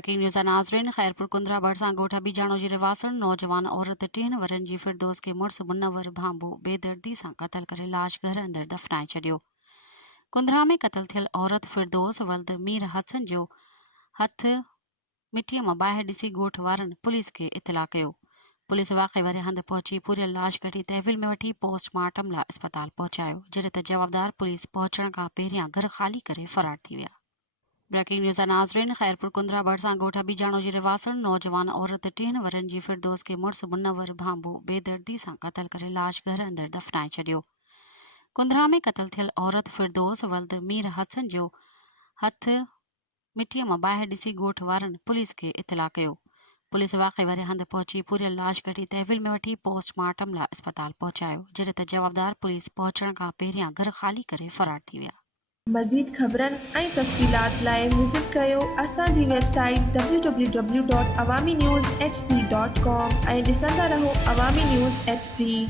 Breaking news नाज़रीन खैरपुर कुंद्रा भरसा गोठा बीजाणो जी रिवासण नौजवान औरत 3 वरनि जी फिरदौस के मुड़स मुनव्वर भांबो बेदर्दी सां क़त्ल करे लाश घर अंदर दफ़नाए छॾियो। कुंद्रा में क़त्ल थियल औरत फिरदौस वल्द मीर हसन जो हथ मिट्टीअ मां ॿाहिरि ॾिसी ॻोठ वारनि पुलिस खे इतला कयो। पुलिस वाक़े वारे हंधि पहुची पूरियल लाश कढी तहवील में वठी पोस्टमार्टम लाइ अस्पताल पहुचायो, जॾहिं त जवाबदार पुलिस पहुचण खां पहिरियां घर ख़ाली करे फरार थी विया। ब्रेकिंग न्यूज़ नाज़रीन खैरपुर कुंद्रा भरसा गोठा बीजाणो जी रिवासण नौजवान औरत 3 वरनि जी फिरदौस के मुड़स मुनव्वर भांबो बेदर्दी सां क़त्ल करे लाश घर अंदर दफ़नाए छॾियो। कुंद्रा में क़त्ल थियल औरत फिरदौस वल्द मीर हसन जो हथ मिट्टीअ मां ॿाहिरि ॾिसी ॻोठ वारनि पुलिस खे इतला कयो। पुलिस वाक़े वारे हंधि पहुची पूरियल लाश कढी तहवील में वठी पोस्टमार्टम लाइ अस्पताल पहुचायो, जॾहिं त जवाबदार पुलिस पहुचण खां पहिरियां घर ख़ाली करे फरार थी विया। मज़ीद ख़बरनि ऐं तफ़सीलात लाइ विज़िट कयो असांजी वेबसाइट www.awamiNewsHD.com ऐं ॾिसंदा रहो अवामी न्यूज़ HD।